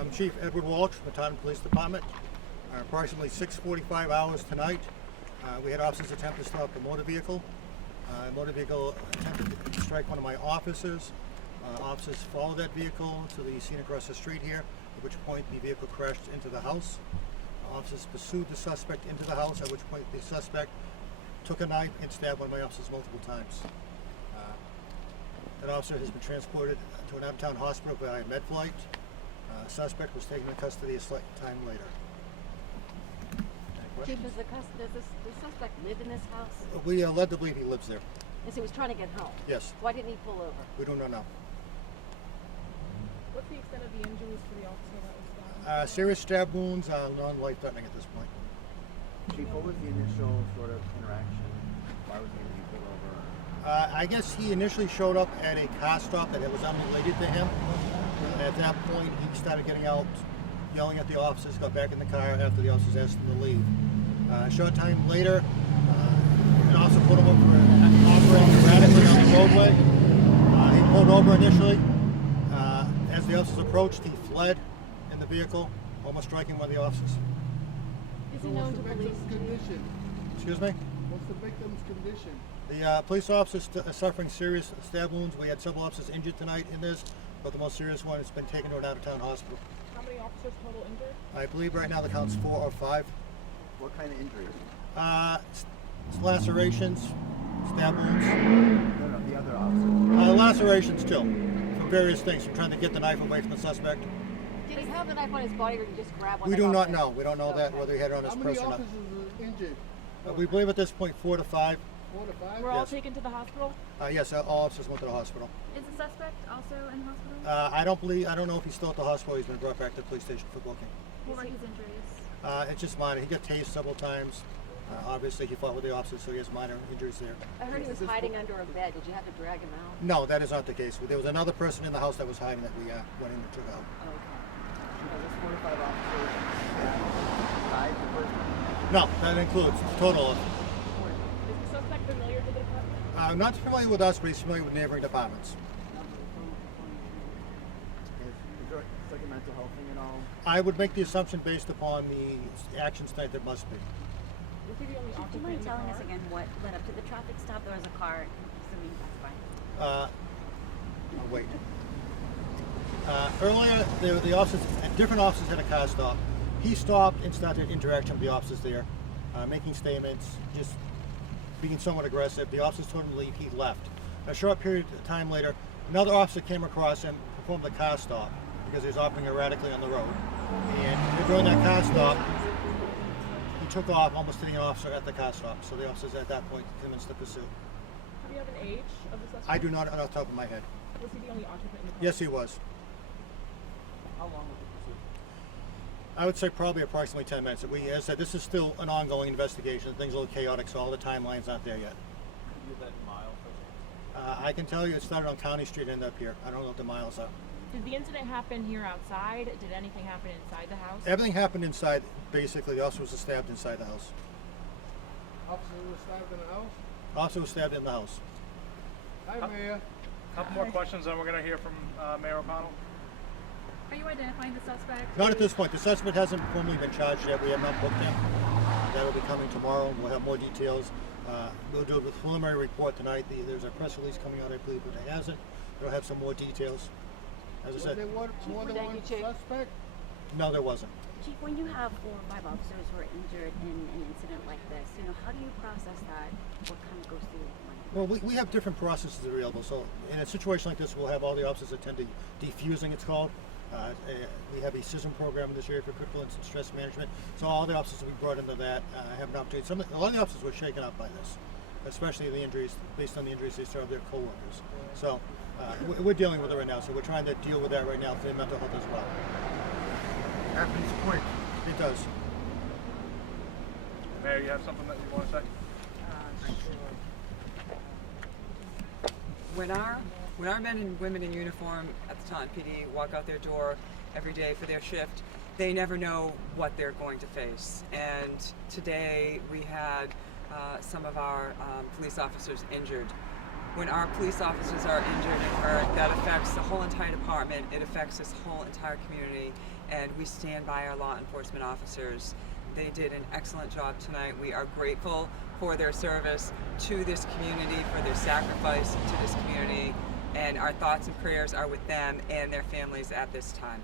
I'm Chief Edward Walsh from the Taunton Police Department. Approximately 6:45 hours tonight, we had officers attempt to stop a motor vehicle. A motor vehicle attempted to strike one of my officers. Officers followed that vehicle to the scene across the street here, at which point the vehicle crashed into the house. Officers pursued the suspect into the house, at which point the suspect took a knife and stabbed one of my officers multiple times. That officer has been transported to an out-of-town hospital by med flight. Suspect was taken into custody a slight time later. Chief, does the suspect live in this house? We are led to believe he lives there. Yes, he was trying to get home. Yes. Why didn't he pull over? We do not know. What's the extent of the injuries to the officer that was down? Serious stab wounds, non-life-threatening at this point. Chief, what was the initial sort of interaction? Why was he going to be pulled over? I guess he initially showed up at a car stop that was unrelated to him. At that point, he started getting out, yelling at the officers, got back in the car after the officers asked him to leave. A short time later, an officer pulled him over for operating erratically on the roadway. He pulled over initially. As the officers approached, he fled in the vehicle, almost striking one of the officers. Is he known to police? Condition? Excuse me? What's the victim's condition? The police officers are suffering serious stab wounds. We had several officers injured tonight in this, but the most serious one has been taken to an out-of-town hospital. How many officers total injured? I believe right now the count's 4 or 5. What kind of injuries? Lacerations, stab wounds. No, the other officers. Lacerations too, from various things, from trying to get the knife away from the suspect. Did he have the knife on his body or did he just grab one? We that do got not there? know. We don't know that, Okay. whether he had it on his How many person or not. officers are injured? We believe at this point 4 to 5. 4 to 5? We're all Yes. taken to the hospital? Yes, all officers went to the hospital. Is the suspect also in hospital? I don't know if he's still at the hospital. He's been brought back to the police station for booking. What were his injuries? It's just minor. He got tased several times. Obviously, he fought with the officers, so he has minor injuries there. I heard he was hiding under a bed. Did you have to drag him out? No, that is not the case. There was another person in the house that was hiding that we went in and took out. Okay. This 4 to 5 officers died the first time? No, that includes total. Is the suspect familiar to the department? Not familiar with us, but he's familiar with neighboring departments. Is there like a mental health thing at all? I would make the assumption based upon the actions tonight there must be. Was he the only Do you occupant mind in the telling car? us again what led up to the traffic stop? There was a car, assuming that's fine. I'll wait. Earlier, the officers, different officers had a car stop. He stopped and started interaction with the officers there, making statements, just being somewhat aggressive. The officers told him to leave. He left. A short period of time later, another officer came across him, performed the car stop because he was operating erratically on the road. And during that car stop, he took off, almost hitting an officer at the car stop. So the officers at that point commenced the pursuit. Do you have an age of the suspect? I do not, on the top of my head. Was he the only occupant in the car? Yes, he was. How long was the pursuit? I would say probably approximately 10 minutes. As I said, this is still an ongoing investigation. Things are a little chaotic, so all the timelines aren't there yet. You that mile for I can tell you it started on County Street and ended up here. I don't know what the miles are. Did the incident happen here outside? Did anything happen inside the house? Everything happened inside, basically. The officer was stabbed inside the house. Officer was stabbed in the house? Officer was stabbed in the house. Hi, Mayor. Couple more questions, and we're going to hear from Mayor O'Connell. Are you identifying the suspect? Not at this point. The suspect hasn't formally been charged yet. We have not booked him. That will be coming tomorrow. We'll have more details. We'll do a preliminary report tonight. There's a press release coming out, I believe, but it hasn't. It'll have some more details. As I Was said, there more than Thank one you, Chief. suspect? no, there wasn't. Chief, when you have 4 or 5 officers who are injured in an incident like this, how do you process that? What kind of goes through your mind? Well, we have different processes available. So in a situation like this, we'll have all the officers attend to defusing, it's called. We have a CISM program in this area for critical incident stress management. So all the officers we brought into that have an opportunity. A lot of the officers were shaken up by this, especially the injuries, based on the injuries they saw of their coworkers. So we're dealing with it right now. So we're trying to deal with that right now for their mental health as well. Happens quick. It does. Mayor, you have something that you want to say? When our men and women in uniform at the Taunton PD walk out their door every day for their shift, they never know what they're going to face. And today we had some of our police officers injured. when our police officers are injured and hurt, that affects the whole entire department. It affects this whole entire community, and we stand by our law enforcement officers. They did an excellent job tonight. We are grateful for their service to this community, for their sacrifice to this community, and our thoughts and prayers are with them and their families at this time.